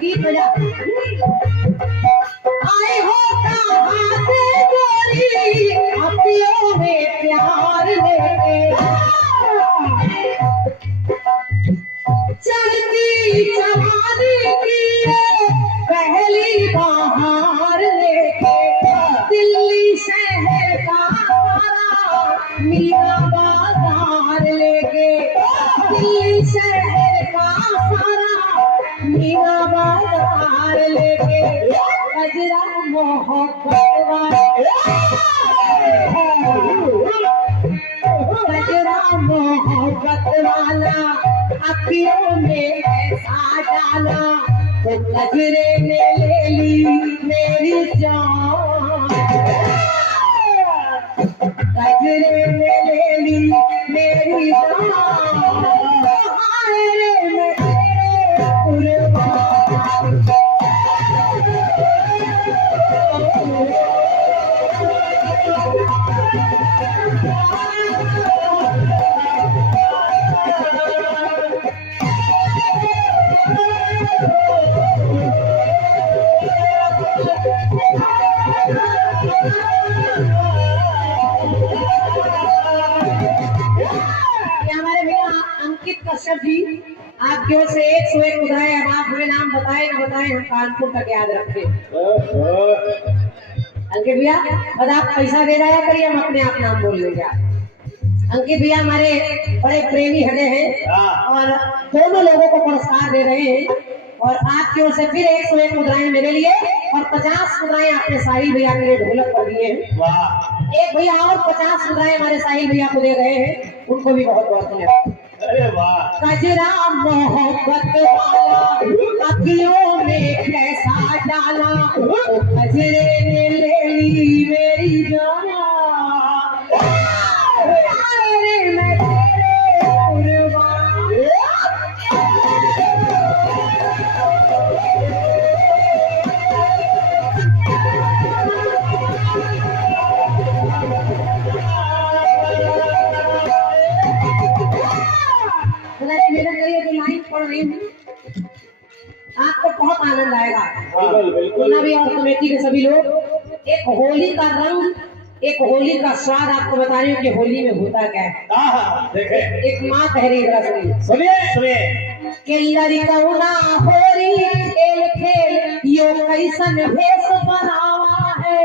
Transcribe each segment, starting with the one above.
गीत बजा आए हो कहाँ से गोरी अखियों में प्यार लेके चढ़ती जवानी की पहली बहार लेके दिल्ली शहर का सारा मीरा बाजार लेके दिल्ली शहर का सारा मीरा बाजार लेके गजरा मोहब्बत वाला गजरा मोहब्बत वाला अखियों में ऐसा डाला तो गजरे ने ले ली मेरी जान गजरे ने ले ली मेरी जान हाय रे मैं तेरे कुर्बान कश्यप जी आपकी ओर से 101 मुद्राएं। अब आप हमें नाम बताए न बताए हम कानपुर तक याद रखें। अंकित भैया बस आप पैसा दे रहा करिए हम अपने आप नाम बोल लेंगे। अंकित भैया हमारे बड़े प्रेमी हृदय हैं और दोनों लोगों को पुरस्कार दे रहे हैं और आपकी ओर से फिर 101 मुद्राएं मेरे लिए और 50 मुद्राएं आपने साहिल भैया के लिए ढोलक पर दिए हैं। एक भैया और 50 मुद्राएं हमारे साहिल भैया को दे रहे हैं, उनको भी बहुत बहुत धन्यवाद। गजरा मोहब्बत वाला अखियों में कैसा डाला तो गजरे ने ले ली मेरी जान अरे मैं तेरे कुर्बान लाइन पढ़ रही हूँ आपको बहुत आनंद आएगा। भी और कमेटी के सभी लोग एक होली का रंग एक होली का स्वाद आपको बता रही हूँ कि होली में होता क्या है। एक माँ कह रही है सुनिए कि लड़कौना होली खेल खेल यो कैसन भेष बनावा है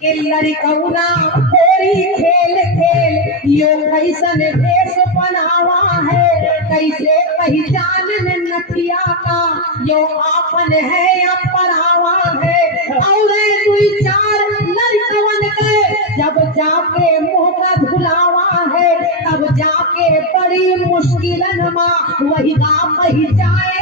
कि लड़कौना होली खेल खेल यो कैसन भेष बनावा है कैसे पहचान नथिया का यो आपन है या परावा है और दुई चार लड़कवन के जब जाके मुंह का धुलावा है तब जाके बड़ी मुश्किलन माँ वही का पहचाए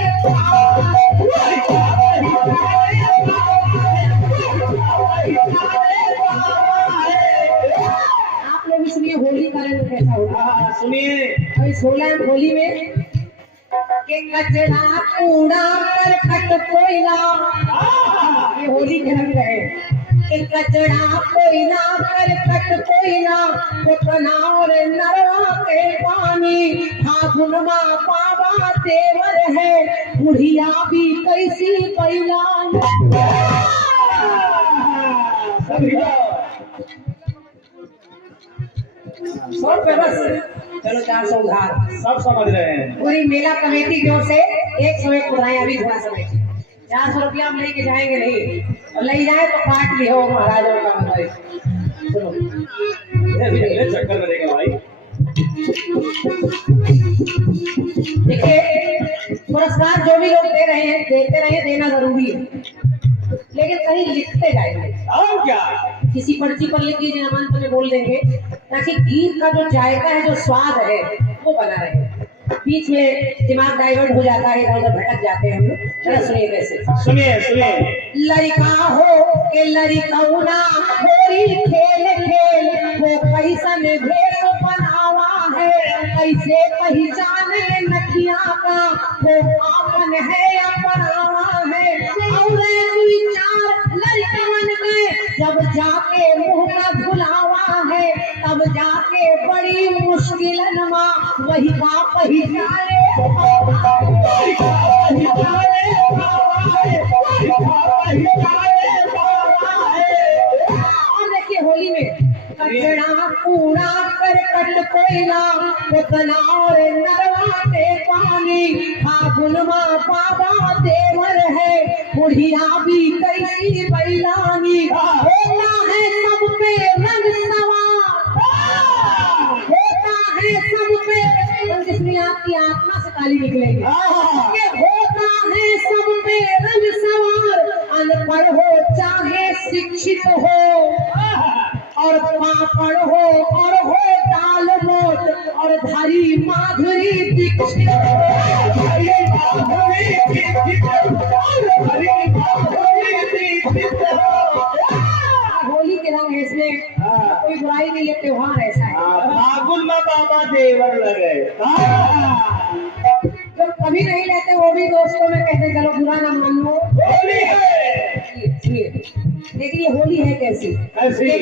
आप लोग इसलिए होली का रंग कैसा होगा सुनिए। अभी 16 होली में के कचरा कूड़ा करकट कोयला ये होली के रंग है कि कचरा कोयला करकट कोयला कोटना और नरवा के पानी फागुन माँ पावा तेवर है बुढ़िया भी कैसी पैला सब पे बस चलो 400 उधार सब समझ रहे हैं। पूरी मेला कमेटी की ओर से 101 मुद्राएं अभी थोड़ा समय 400 रुपया हम लेके जाएंगे नहीं ले जाए तो काट लियो महाराजों का हमारे सुनो चक्कर में देगा भाई। देखिए पुरस्कार जो भी लोग दे रहे हैं देते रहे देना जरूरी है लेकिन कहीं लिखते जाएंगे और क्या किसी पर्ची पर लिख दीजिए नमन में बोल देंगे ताकि गीत का जो जायका है जो स्वाद है वो बना रहे। बीच में दिमाग डाइवर्ट हो जाता है, इधर उधर भटक जाते हैं हम लोग। जरा सुनिए कैसे। सुनिए। लड़का हो के लड़कौना होरी खेल खेल, वो कैसन भेष बनावा है, कैसे पहचाने नखिया का, वो आपन है अपनावा है। और दुई चार लड़कवन के जब जाके मुंह का धुलावा है, तब जाके बड़ी मुश्किल नमा वही का पहचाने। होली में कचरा कूड़ा करकट कोयला उतना और नरवाते पानी, फागुन माँ बाबा देवर है, बुढ़िया भी कैसी बैलानी। होता है सब पे रंग सवार, होता है सब पे, जिसमें आपकी आत्मा से काली निकलेगी। होता है सब पे रंग सवार, अनपढ़ हो चाहे शिक्षित हो, और पापड़ हो और हो दाल मोट, और धरी माधुरी दीक्षित होली के रंग है इसमें, कोई बुराई नहीं है, त्योहार ऐसा है। फागुन में बाबा देवर लगे। जो कभी नहीं लेते वो भी दोस्तों में कहते चलो बुरा ना मान लो, होली है। देखिए होली है कैसी।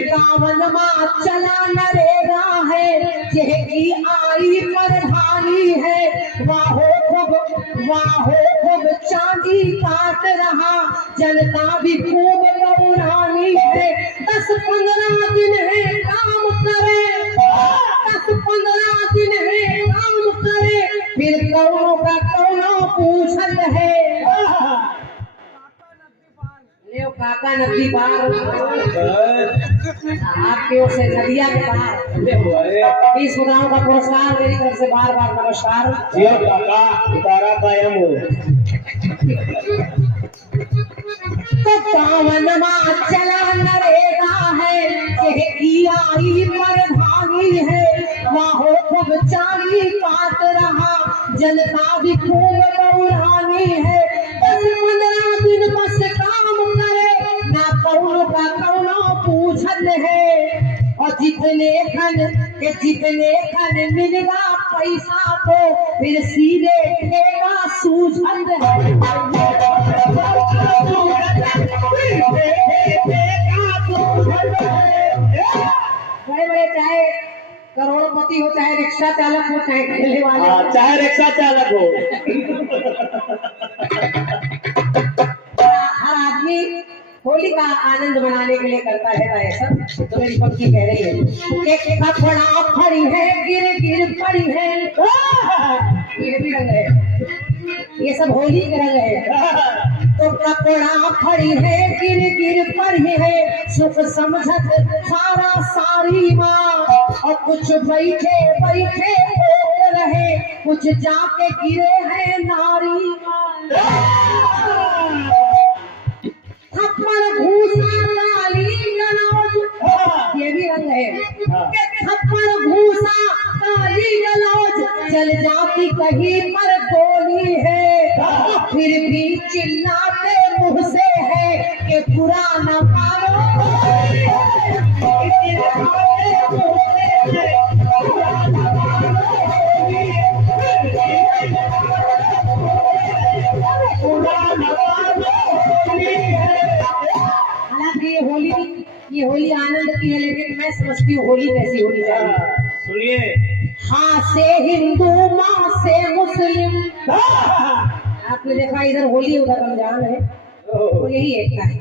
कावन माँ चला नरेगा है, जेगी आई प्रधानी है, वाहो खूब चांदी काट रहा, जनता भी खूब गौरानी है। 10-15 दिन है काम करे, 10-15 दिन है काम करे, फिर कौनों का कौनों पूछत है। ले काका नदी पार, आपके ओर से नदिया के पार 20 मुद्राओं का पुरस्कार मेरी तरफ से बार बार नमस्कार। काका उतारा कायम हो। तो कावन माँ चला नरेगा है, जेगी आई प्रधानी है, वाहो खूब चांदी काट रहा, जनता भी खूब गौरानी है। 10-15 दिन बस काम करे, ना कौनो का कौनो पूछत है, और जितने खन मिलेगा पैसा तो फिर सीधे ठेका सूझत है। बड़े चाहे करोड़पति हो, चाहे रिक्शा चालक हो, चाहे ठेले वाले हो, चाहे रिक्शा चालक हो, हर आदमी होली का आनंद मनाने के लिए करता है ऐसा। तो मेरी पंक्ति कह रही है कि कपड़ा फड़ी है गिर पड़ी है, ये भी रंग है, ये सब होली के रंग है। तो कपड़ा फड़ी है गिर पड़ी है, सुख समझत सारा सारी माँ, और कुछ बैठे हो रहे, कुछ जाके गिरे हैं नारी माँ। थप्पड़ भूसा काली गलौज, ये भी रंग है। थप्पड़ भूसा काली गलौज, चल जाती कहीं पर गोली है, फिर भी चिल्लाते मुंह से है कि बुरा न मानो। ये होली आनंद की है, लेकिन मैं समझती हूँ होली कैसी होनी चाहिए। सुनिए। हाँ से हिंदू, माँ से मुस्लिम। आपने देखा इधर होली उधर रमजान है, तो यही एकता है।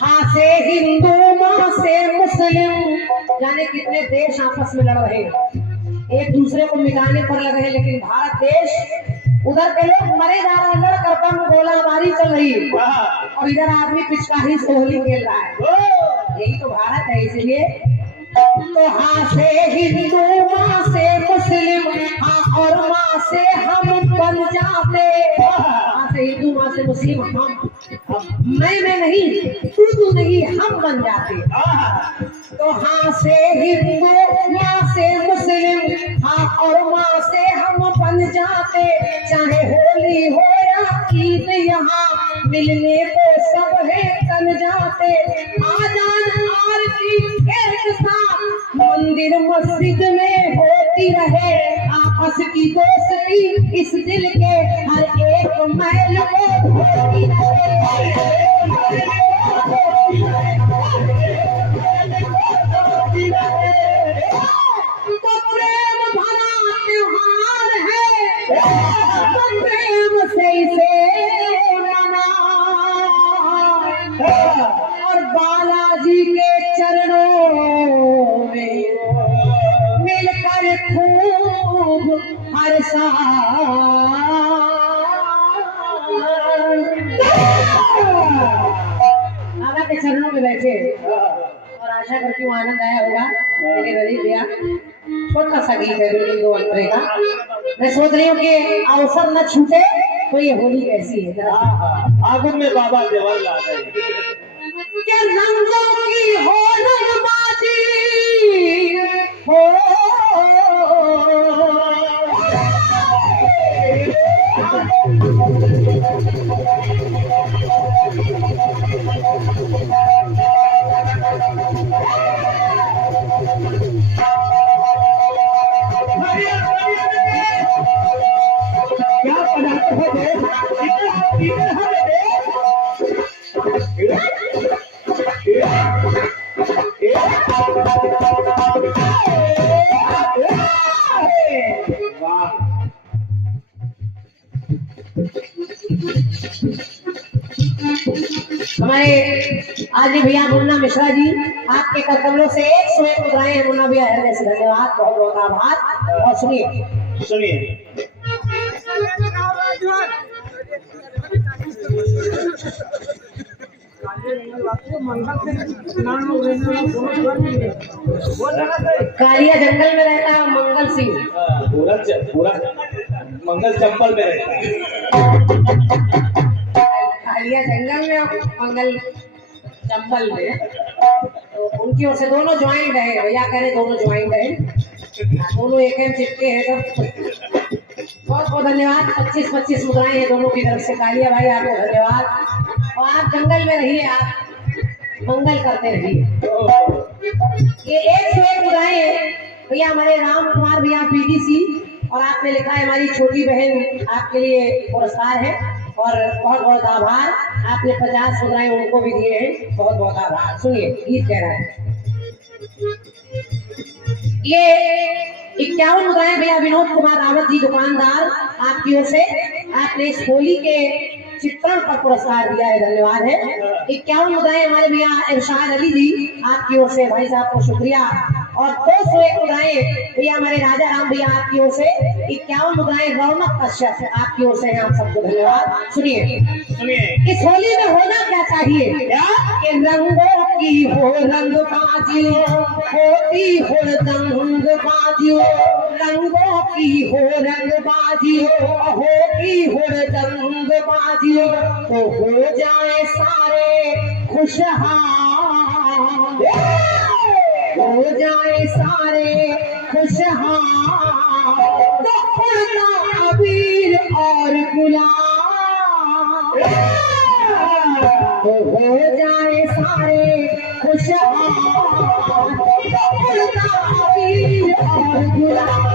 हाँ से हिंदू, माँ से मुस्लिम, जाने कितने देश आपस में लड़ रहे हैं, एक दूसरे को मिटाने पर लगे हैं, लेकिन भारत देश उधर के लोग मरे जा रहे हैं, लड़ कर कम गोलाबारी चल रही है, और इधर आदमी पिचकारी से होली खेल रहा है। यही तो भारत है। इसलिए तो हाँ से हिंदू, माँ से मुस्लिम, हाँ और माँ से हम बन जाते, हाँ से हिंदू, माँ से मुस्लिम, हम मैं नहीं, तू नहीं, हम बन जाते। तो हाँ से हिंदू, माँ से मुस्लिम, हाँ और माँ से हम बन जाते, चाहे होली हो या ईद यहाँ मिलने को सब है तन जाते। आजान आरती एक साथ मंदिर मस्जिद में होती रहे, आपस की दोस्ती इस दिल के हर एक मैल को धोती रहे। तो प्रेम भरा त्योहार है, तो प्रेम से इसे मना, और बालाजी के चरणों में मिलकर खूब हर बाबा के चरणों में बैठे और आशा करती हूँ आनंद आया होगा। लेकिन रवि भैया छोटा सा गीत है, बिल्कुल 2 अंतरे का। मैं सोच रही हूँ कि अवसर न छूटे तो ये होली कैसी है जरा। आगुन में बाबा देवर ला गए के रंगों की हो रंगबाजी हो, क्या पदार्थ हो हमारे आज भैया मुन्ना मिश्रा जी, आपके करकमलों से 101 मुद्राएं हैं मुन्ना भैया, हृदय से धन्यवाद, बहुत बहुत आभार। और सुनिए कालिया जंगल में रहता है मंगल सिंह, पूरा मंगल चंपल में रहता है। कालिया जंगल में और मंगल चंपल में, तो उनकी ओर से दोनों ज्वाइंट है भैया, कह रहे दोनों ज्वाइंट है, दोनों एक ही चिपके हैं। तो बहुत बहुत धन्यवाद। 25-25 मुद्राएं हैं दोनों की तरफ से। कालिया भाई आपको धन्यवाद, और आप जंगल में रहिए, आप मंगल करते रहिए। ये 101 मुद्राएं भैया हमारे राम कुमार भैया पीडीसी, और आपने लिखा है हमारी छोटी बहन, आपके लिए पुरस्कार है और बहुत बहुत आभार। आपने 50 मुद्राएं उनको भी दिए हैं, बहुत बहुत आभार। सुनिए गीत कह रहा है ये 51 मुद्राएं भैया विनोद कुमार रावत जी दुकानदार, आपकी ओर से आपने इस होली के चित्रण पर पुरस्कार दिया है, धन्यवाद है। 51 मुद्राएं हमारे भैया इरशाद अली जी, आपकी ओर से भाई साहब को शुक्रिया। और 201 मुद्राएं भैया हमारे राजा राम भैया, आपकी ओर से 51 मुद्राएं रौनक कश्यप, आपकी ओर से आप सबको धन्यवाद। सुनिए इस होली में होना क्या चाहिए, कि रंगों की हो रंगबाजी, होती हो रंगबाजी, रंगों की हो रंगबाजी, होती हो रंगबाजी, तो हो जाए सारे खुशहाल, हो जाए सारे खुशहाल, तो उड़ना अबीर और गुलाल, तो हो जाए सारे खुशहाल, तो उड़ना अबीर और गुलाल।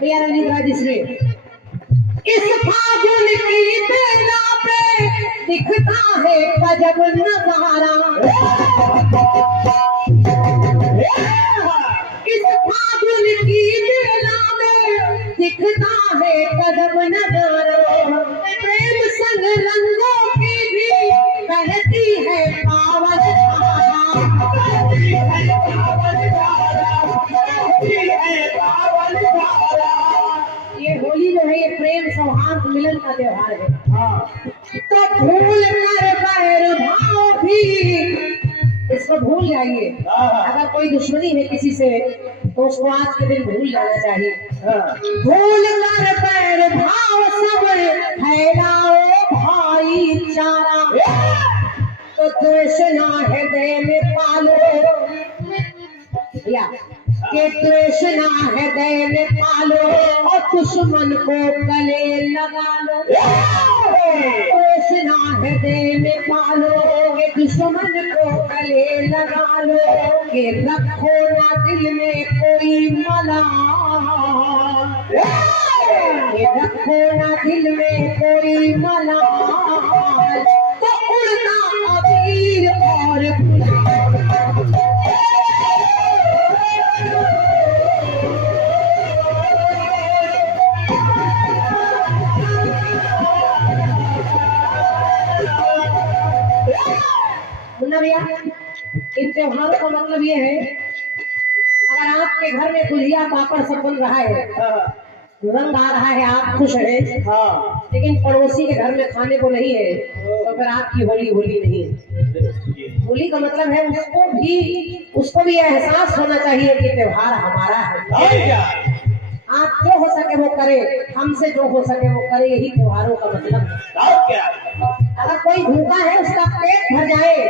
भैया रंजीत राज इसमें इस फागुन की बेला पे दिखता है गजब नजारा, इस फागुन की बेला में दिखता है गजब नजारा, प्रेम संग रंगों की भी बहती है पावन ये होली जो है ये प्रेम सौहार्द मिलन का त्योहार है। तो भूल भूल जाइए। अगर कोई दुश्मनी है किसी से तो उसको आज के दिन भूल जाना चाहिए। भूल कर बैर भाव सब फैलाओ भाईचारा, तो द्वेष ना हृदय में पालो या के द्वेष ना हृदय में पालो और दुश्मन को गले लगा लो। द्वेष ना हृदय में पालो के दुश्मन को गले लगा लो। के रखो ना दिल में कोई मलाल, के रखो ना दिल में कोई मलाल, तो उड़ना अबीर और गुलाल। भैया इन त्योहारों का मतलब ये है, अगर आपके घर में गुजिया पापड़ सब बन रहा है, रंग आ रहा है, आप खुश हैं, लेकिन पड़ोसी के घर में खाने को नहीं है, तो फिर आपकी होली होली नहीं है। होली का मतलब है उसको भी एहसास होना चाहिए कि त्योहार हमारा है। आप जो हो सके वो करे, हमसे जो हो सके वो करे, यही त्योहारों का मतलब है। अगर कोई भूखा है उसका पेट भर जाए,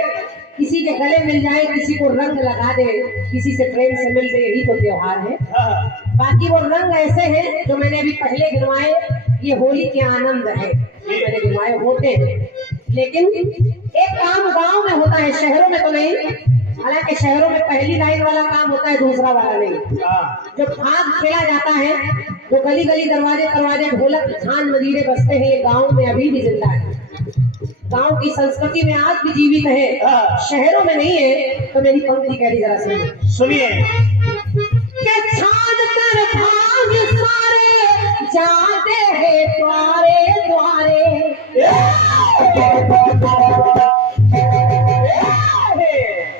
किसी के गले मिल जाए, किसी को रंग लगा दे, किसी से प्रेम से मिल दे, यही तो त्योहार है। बाकी वो रंग ऐसे हैं जो मैंने अभी पहले गिनवाए, ये होली के आनंद है, मैंने गिनवाए होते हैं। लेकिन एक काम गांव में होता है, शहरों में तो नहीं। हालांकि शहरों में पहली लाइन वाला काम होता है, दूसरा वाला नहीं। जो फाग खेला जाता है वो गली गली दरवाजे दरवाजे ढोलक झान मजीरे बजते हैं, ये गाँव में अभी भी जिंदा है। गांव की संस्कृति में आज भी जीवित है, शहरों में नहीं है। तो मेरी पंक्ति कह दी, जरा सुनिए। छान कर भाग सारे जाते हैं द्वारे द्वारे,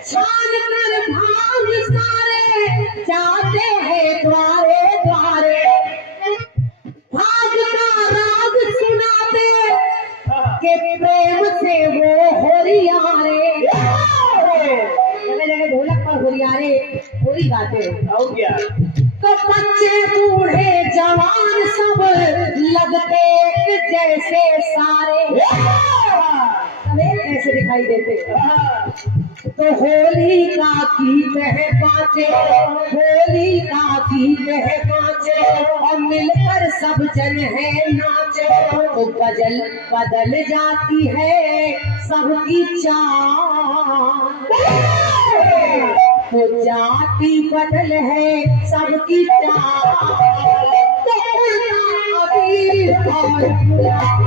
छान कर भाग सारे जाते हैं द्वारे द्वारे, भाग का राग सुनाते के प्रेम से वो होरियारे, जगह जगह ढोलक पर होरियारे होरी गाते। और क्या, तो बच्चे बूढ़े जवान सब लगते एक जैसे सारे, सब एक जैसे दिखाई देते। तो होली का गीत है बाजे, होली का गीत है बाजे, और मिलकर सब जन है नाचे, तो बदल जाती है सबकी चाल, तो जाति बदल है सबकी चाल, तो अबीर और गुलाल।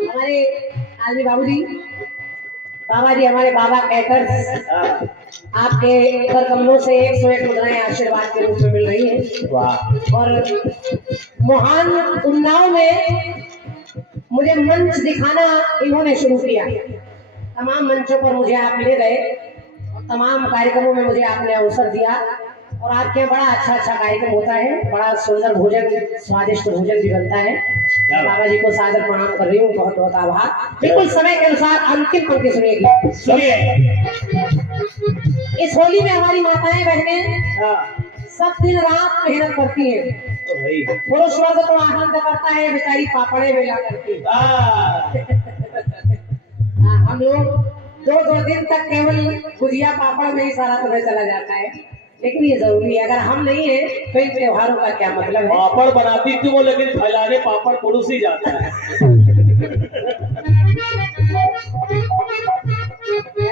हमारे आदमी बाबा जी हमारे बाबा कहकर आपके कर कमलों से 101 मुद्राएं आशीर्वाद के रूप में मिल रही हैं। और मोहान उन्नाव में मुझे मंच दिखाना इन्होंने शुरू किया। तमाम मंचों पर मुझे आप ले गए और तमाम कार्यक्रमों में मुझे आपने अवसर दिया, और आपके यहाँ बड़ा अच्छा कार्यक्रम होता है, बड़ा सुंदर भोजन, स्वादिष्ट भोजन भी बनता है। बाबा जी को सादर प्रणाम कर रही हूँ, बहुत बहुत आभार। बिल्कुल समय के अनुसार अंतिम पंक्ति सुनिएगी। इस होली में हमारी माताएं बहनें सब दिन रात मेहनत करती हैं। पुरुष वर्ग तो आनंद करता है, बेचारी पापड़े बेला करती। हम लोग दो दिन तक केवल गुजिया पापड़ में ही सारा समय चला जाता है, लेकिन ये जरूरी है। अगर हम नहीं है तो इन त्योहारों का क्या मतलब है। पापड़ बनाती थी वो, लेकिन फैलाने पापड़ पुरुष ही जाता है।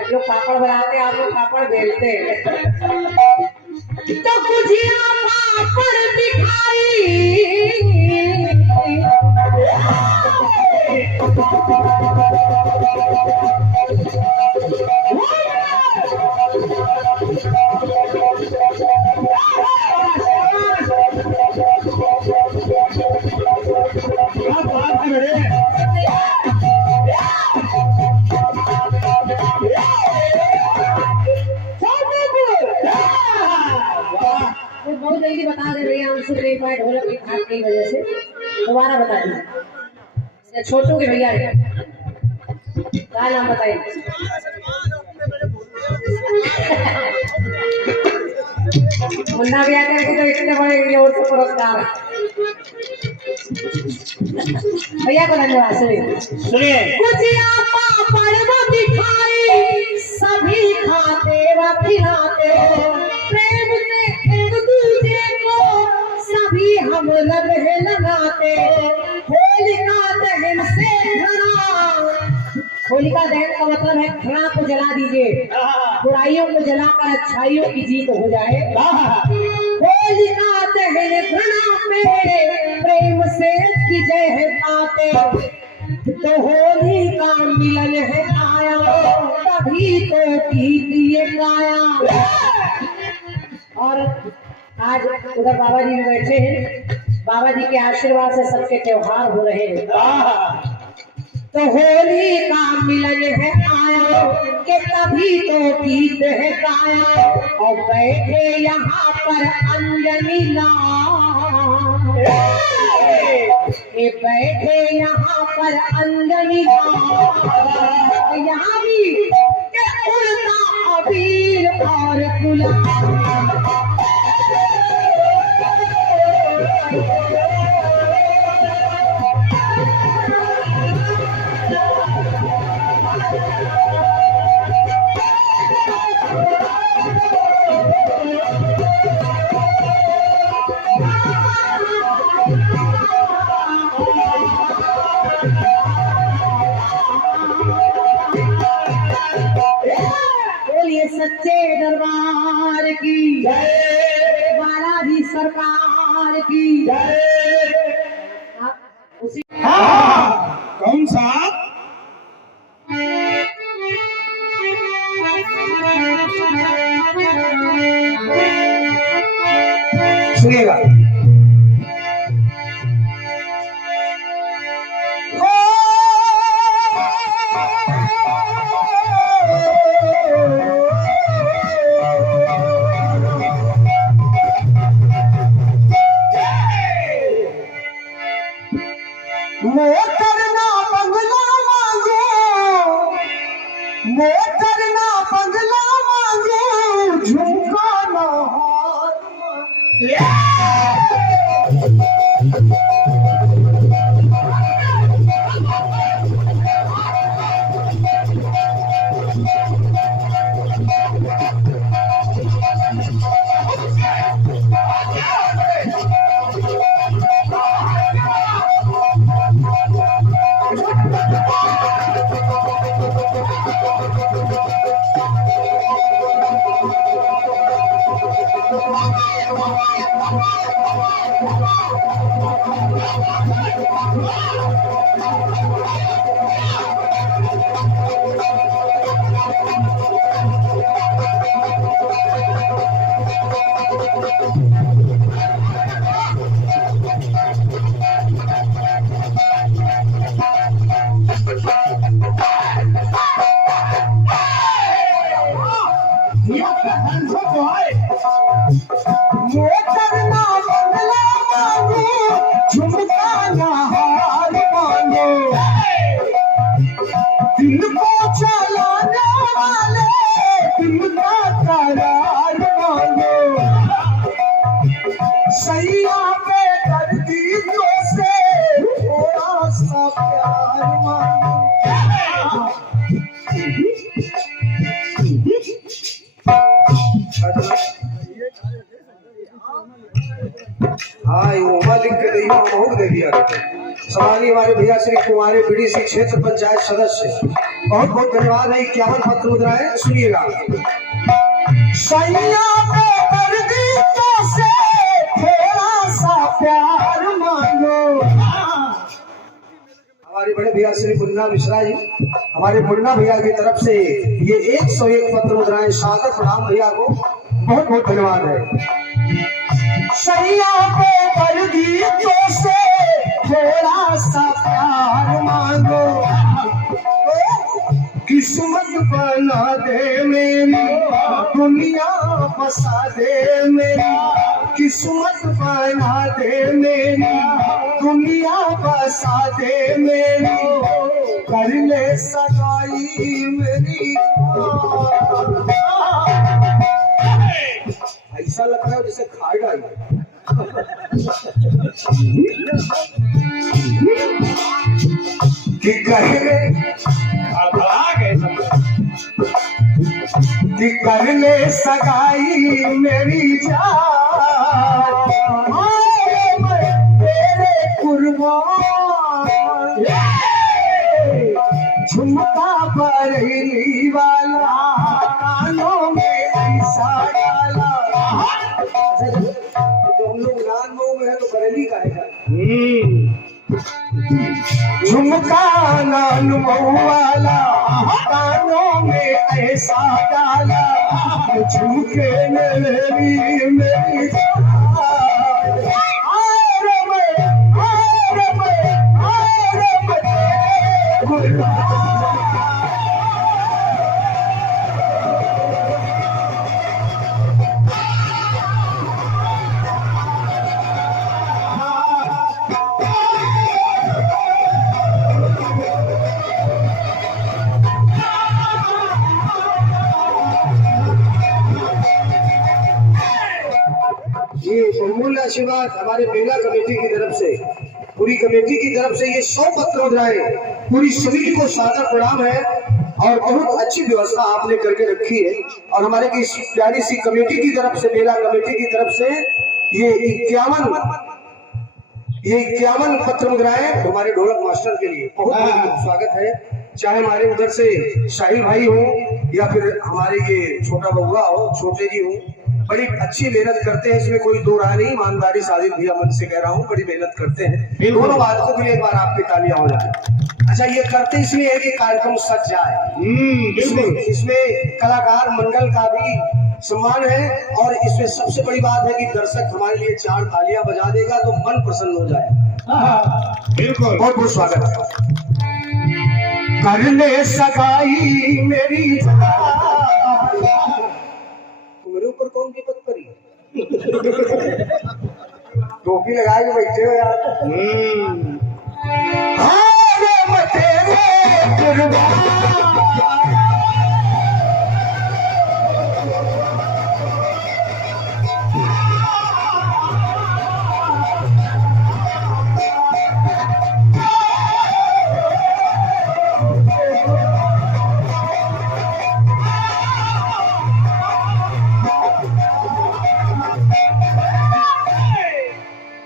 लोग पापड़ बनाते, आप लोग पापड़ बेलते हैं। तो गुजिया पापड़ दिखाई बहुत जल्दी बता दे भैया, हम सुन नहीं पाए ढोलक की थाप की वजह से, दोबारा बता दीजिए। छोटू के भैया है, क्या नाम बताइए? मुन्ना भैया को तो इतने बड़े और से पुरस्कार भैया को धन्यवाद। सुनिए गुजिया पापड़ वो दिखाई सभी खाते व खिलाते, प्रेम से एक दूसरे को सभी हम लगे लगाते। होलिका दहन से घड़ा, होलिका दहन का मतलब है घड़ा को जला दीजिए, बुराइयों को जलाकर अच्छाइयों की जीत हो जाए। होलिका दहन घड़ा पे प्रेम से विजय है पाते, तो होली का मिलन है आया तभी तो गीत ये गाया। और आज उधर बाबा जी भी बैठे हैं, बाबा जी के आशीर्वाद से सबके त्योहार हो रहे हैं। तो होली का मिलन है आया कि तभी तो गीत है गाया। और बैठे यहाँ पर अंजनी लाल, बैठे यहाँ पर अंजनी लाल, यहाँ भी उड़ता अबीर और गुलाल। सच्चे दरबार की जय, बालाजी सरकार की जय। उसी कौन सा? सुनिएगा। मोटरना बंगला मांगो, मोटरना बंगला मांगो, झुमका ना हार मोटरना बंगला मांगो, झुमका ना हार मांगो, दिल को चलाने वाले दिल का करार मांगो। सैया पे दर्दी तो से थोड़ा सा प्यार मांगो। हाँ वो लिख के दी बहुत दे दिया। समानी हमारे भैया श्री कुमारी बीडीसी क्षेत्र पंचायत सदस्य, बहुत बहुत धन्यवाद है। 51 पत्र मुद्राएं सुनिएगा। सैया पे दर्दी तो से थोड़ा सा प्यार मांगो। हमारे बड़े भैया श्री मुन्ना मिश्रा जी, हमारे मुन्ना भैया की तरफ से ये 101 पत्र मुद्राएं, सादर प्रणाम भैया को, बहुत बहुत धन्यवाद है। सैया पे दर्दी तो से थोड़ा सा प्यार मांगो, किस्मत बना दे मेरी दुनिया बसा दे मेरी किस्मत बना दे मेरी दुनिया बसा दे मेरी कर ले सगाई मेरी ऐसा लग रहा है जैसे खाई डाली कि कहने कि कर ले सगाई मेरी जान मैं तेरे कुर्बान झुमका बरेली वाला कानों में ऐसा डाला जो हम लोग नान मऊ में है तो बरेली का है झुमका नान मऊ वाला कानों में ऐसा डाला झुमके मेरी मेरी ये बहुमूल्य आशीर्वाद हमारे मेला कमेटी की तरफ से पूरी कमेटी की तरफ से ये 100 पत्र मुद्राएं पूरी समिति को सादर प्रणाम है और बहुत अच्छी व्यवस्था आपने करके रखी है और हमारे की प्यारी सी कमेटी की तरफ से मेला कमेटी की तरफ से ये 51 पत्र मुद्राएं हमारे ढोलक मास्टर के लिए बहुत बहुत स्वागत है। चाहे हमारे उधर से शाहिल भाई हो या फिर हमारे ये छोटा बउआ हो छोटे जी हो बड़ी अच्छी मेहनत करते हैं इसमें कोई दो राय नहीं ईमानदारी साजिद भैया मन से कह रहा हूँ बड़ी मेहनत करते हैं दोनों बातों के लिए एक बार आपकी तालियां हो जाए। अच्छा ये करते इसलिए है कि कार्यक्रम सज जाए इसमें कलाकार मंडल का भी सम्मान है और इसमें सबसे बड़ी बात है कि दर्शक हमारे लिए 4 तालियां बजा देगा तो मन प्रसन्न हो जाए। बिल्कुल बहुत बहुत स्वागत है। कर ले सगाई मेरी मेरे ऊपर कौन विपद पड़ी टोपी लगा के बैठे हो यार।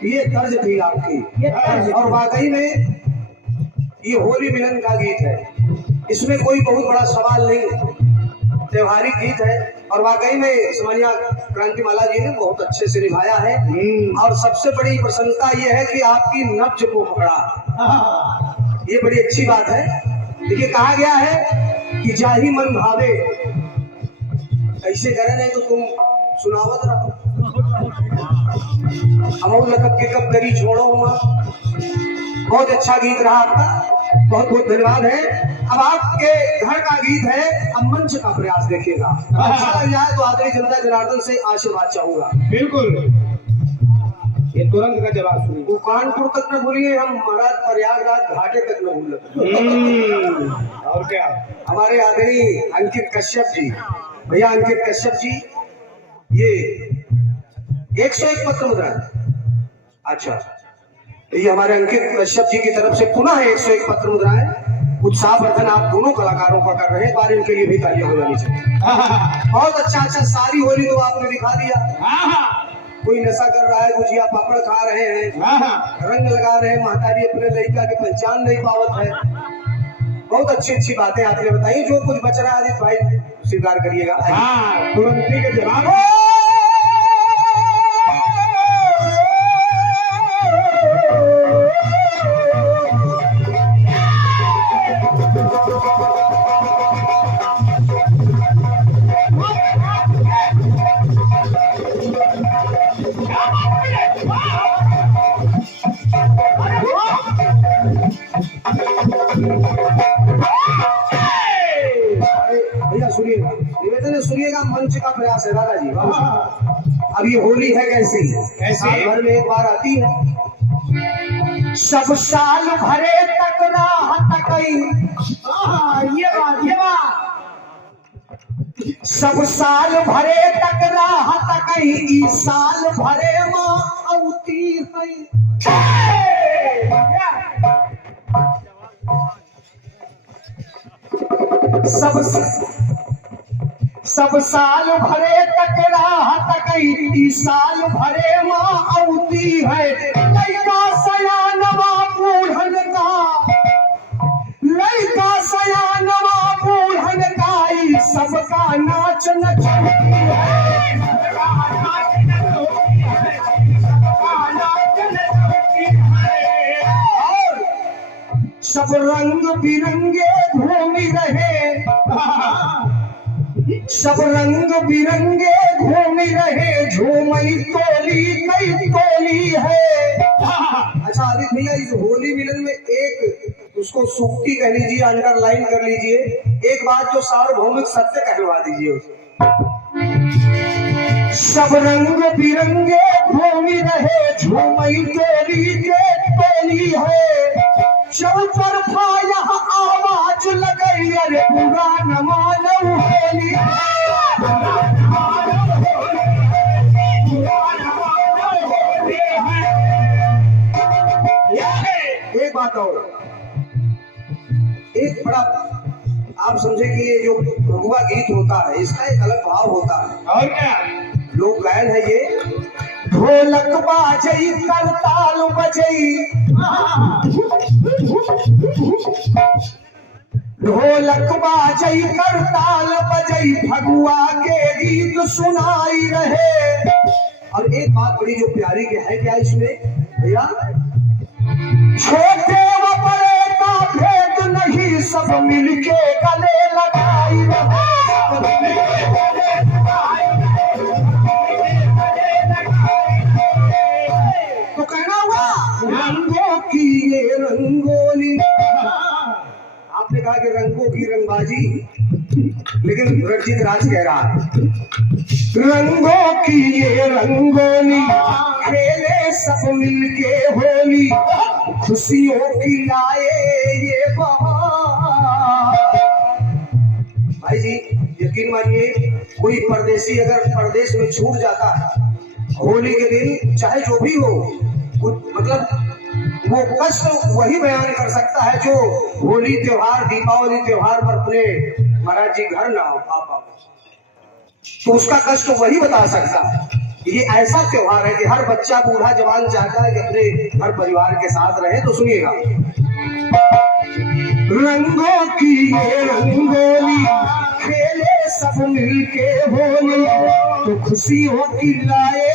ये तर्ज थी आपकी और वाकई में ये होली मिलन का गीत है इसमें कोई बहुत बड़ा सवाल नहीं त्योहारिक गीत है और वाकई में समानिया क्रांति माला जी ने बहुत अच्छे से निभाया है और सबसे बड़ी प्रसन्नता ये है कि आपकी नब्ज को पकड़ा ये बड़ी अच्छी बात है। देखिए कहा गया है कि जाही मन भावे ऐसे करे नहीं तो तुम सुनावत रहो हम लकब के कब दरी छोड़ो हुआ। बहुत अच्छा गीत रहा आपका बहुत बहुत धन्यवाद है। अब आपके घर का गीत है अब मंच का प्रयास देखिएगा अच्छा लग जाए तो आदरणीय जनता जनार्दन से आशीर्वाद चाहूंगा। बिल्कुल ये तुरंत का जवाब सुनिए। वो कानपुर तक न भूलिए हम महाराज प्रयागराज घाटे तक न भूल और क्या हमारे आदरणीय अंकित कश्यप जी भैया अंकित कश्यप जी ये 101 पत्र मुद्रा। अच्छा ये हमारे अंकित कश्यप जी की तरफ से पुनः 101 पत्र मुद्रा है। उत्साह वर्धन आप दोनों कलाकारों का कर रहे हैं बार इनके लिए भी तालियां हो जानी चाहिए। बहुत अच्छा सारी होली तो आपने दिखा दिया। कोई नशा कर रहा है गुजिया पापड़ खा रहे हैं रंग लगा रहे हैं महतारी अपने लड़का की पहचान नहीं पावत है। बहुत अच्छी अच्छी बातें आपने बताई जो कुछ बच रहा है आदित्य भाई स्वीकार करिएगा। तुरंत के जवाब भैया सुनिएगा निवेदन सुनिएगा मंच का प्रयास है दादाजी। अब ये होली है कैसी, साल भर में एक बार आती है। सब साल भरे तक राहत कई, ये बात सब साल भरे तक राहत कई, ई साल भरे माँ औती है। सब साल भरे तक राहत कई, ई साल भरे माँ औती है। लइका सयानवा बूढ़न का, लइका सयानवा बूढ़न का, ई सबका नाच नचती है। और सब रंग बिरंगे घूमी रहे, सब रंग बिरंगे घूमी रहे, झूमई टोली कई टोली है। अच्छा आदित्य भैया, इस होली मिलन में एक उसको सूक्ति कह लीजिए, अंडरलाइन कर लीजिए, एक बात जो सार्वभौमिक सत्य कहलवा दीजिए उसे। सब रंग बिरंगे घूमी रहे, झूमई टोली के टोली है। चल तरफा यहाँ आवाज लगई, अरे बुरा न मानो होली। एक बात और, एक बड़ा आप समझे कि ये जो भगवा गीत होता है इसका एक अलग भाव होता है। और क्या लोक गायन है ये। ढोलक बाजई करताल बजई, ढोलक बाजई करताल बजई, भगवा के गीत सुनाई रहे। और एक बात बड़ी जो प्यारी के है क्या इसमें भैया, छोटे व बड़े का भेद नहीं, सब मिलके गले लगाई रहे। तो कहना हुआ रंगों की ये रंगोली। आपने कहा कि रंगों की रंगबाजी, लेकिन रंजीत राज कह रहा है रंगों की ये रंगोली, खेले सब मिलके होली, खुशियों की लाए ये बहार। भाई जी यकीन मानिए, कोई परदेसी अगर परदेश में छूट जाता है होली के दिन, चाहे जो भी हो, मतलब वो कष्ट वही बयान कर सकता है जो होली त्योहार, दीपावली त्योहार पर अपने महाराज जी घर ना हो पापा, तो उसका कष्ट वही बता सकता है। ये ऐसा त्योहार है कि हर बच्चा बूढ़ा जवान चाहता है कि अपने हर परिवार के साथ रहे। तो सुनिएगा, रंगों की ये रंगोली, खेले सब मिलके होली, तो खुशियों की लाए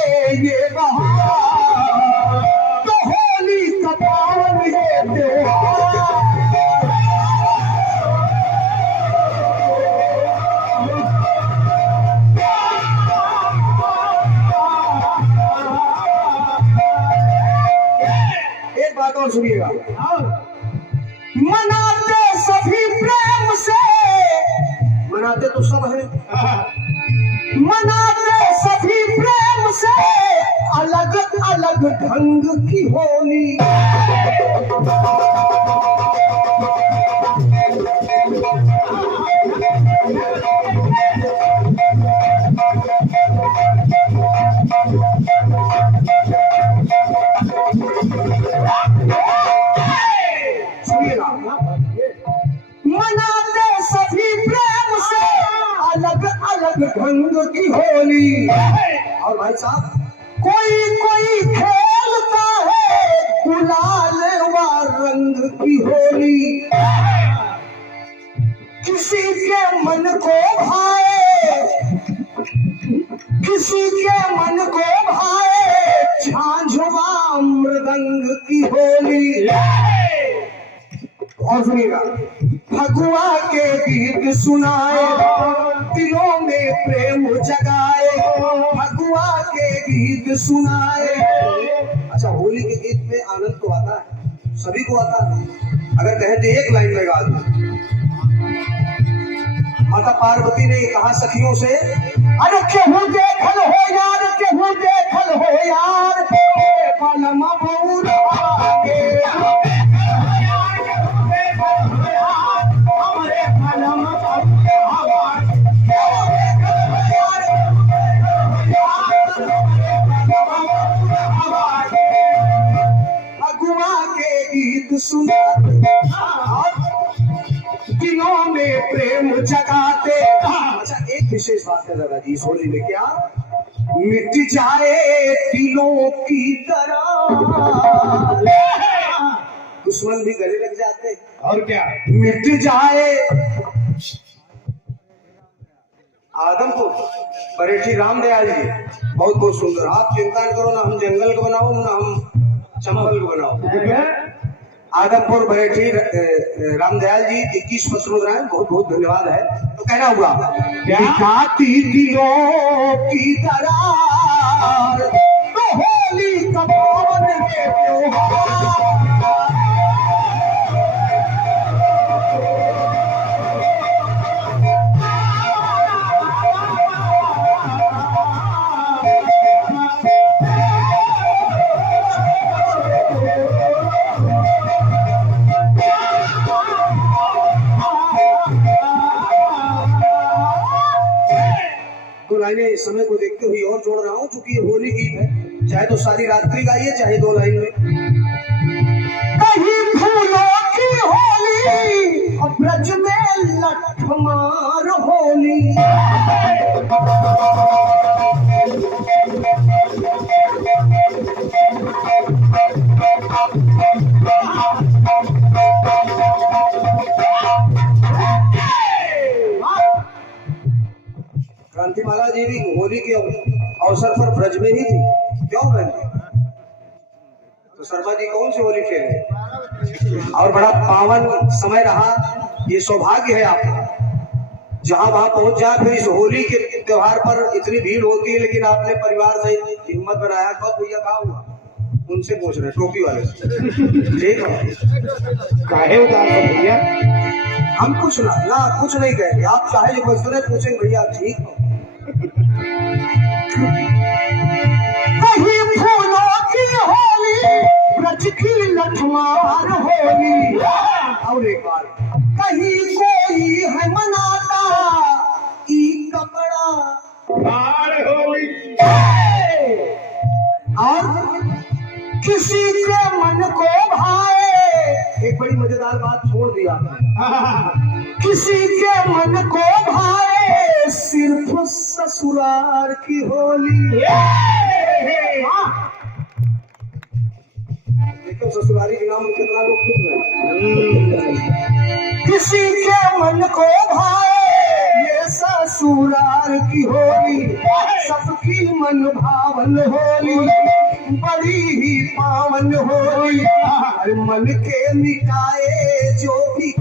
ये बहार, तो होली का पावन ये त्योहार। एक बात और सुनिएगा, मनाते सभी प्रेम से, मनाते तो सब है, मनाते सभी प्रेम से, अलग अलग ढंग की होली। सुनिएगा, मनाते सभी प्रेम से, अलग अलग ढंग की होली। और भाई साहब, कोई कोई खेलता है गुलाल व रंग की होली, किसी के मन को भाए, किसी के मन को भाए, झांझवा मृदंग की होली। और सुनिएगा, फगुआ के गीत सुनाए, दिलों में प्रेम जगाए, फगुआ के गीत सुनाए। अच्छा, होली के गीत में आनंद तो आता है, सभी को आता है। अगर कहे तो एक लाइन लगा दो, माता पार्वती ने कहा सखियों से, अरे केहू देखल हो यार, केहू देखल हो यार, पलम बउर आगे हमरे पलम अगुआ के गीत सुना दिलों में प्रेम जगाते। अच्छा एक विशेष बात है दादाजी इस होली में, क्या मिट जाए दिलों की तरह, दुश्मन भी गले लग जाते और क्या, मिट जाए। आदमपुर बरेठी रामदयाल जी बहुत बहुत सुंदर। आप चिंता न करो, ना हम जंगल को बनाओ ना हम चंबल को बनाओ। आदमपुर बरेठी रामदयाल जी 21 पत्र मुद्राएं, बहुत बहुत धन्यवाद है। तो कहना हुआ दिखाती दिलों की तरह तो होली का पावन ये त्योहार। लाइनें समय को देखते हुए और जोड़ रहा हूँ, चूंकि ये होली गीत है, चाहे तो सारी रात्रि गाइए चाहे 2 लाइन में। कहीं फूलों की होली और ब्रज में लठमार होली, क्रांतिमाला जी भी होली के अवसर पर ब्रज में ही थी, क्यों बहन जी? तो शर्मा जी कौन सी होली खेले, और बड़ा पावन समय रहा। ये सौभाग्य है आपका, जहां वहां पहुंच जाए। फिर इस होली के त्योहार पर इतनी भीड़ होती है, लेकिन आपने परिवार सहित हिम्मत बनाया। कब भैया कहा हुआ, उनसे पूछ रहे टोपी वाले से। ठीक है, काहे उदास हो भैया? हम कुछ ना कुछ नहीं कहेंगे, आप चाहे जो क्वेश्चन पूछेंगे भैया। ठीक है, कहीं फूलों की होली ब्रज की लठमार होली, और एक बार कहीं कोई है मनाता ई कपड़ा, और किसी के मन को भाए। एक बड़ी मजेदार बात छोड़ दी आपने, किसी के मन को भाए सिर्फ ससुराल की होली। देखो ससुरारी के नाम कितना लोग खुश हैं। किसी के मन को भाए ये ससुराल की होली, सबकी मन भावन होली, बड़ी ही पावन होली। हर मन के मिटाए जो भी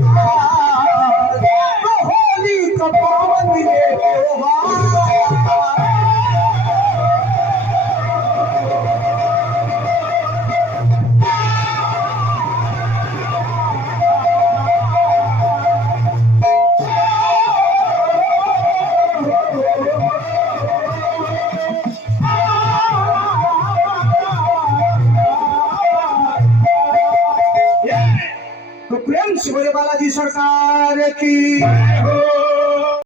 तो होली का पावन ये त्योहार। तो प्रेम से बोले बालाजी सरकार की।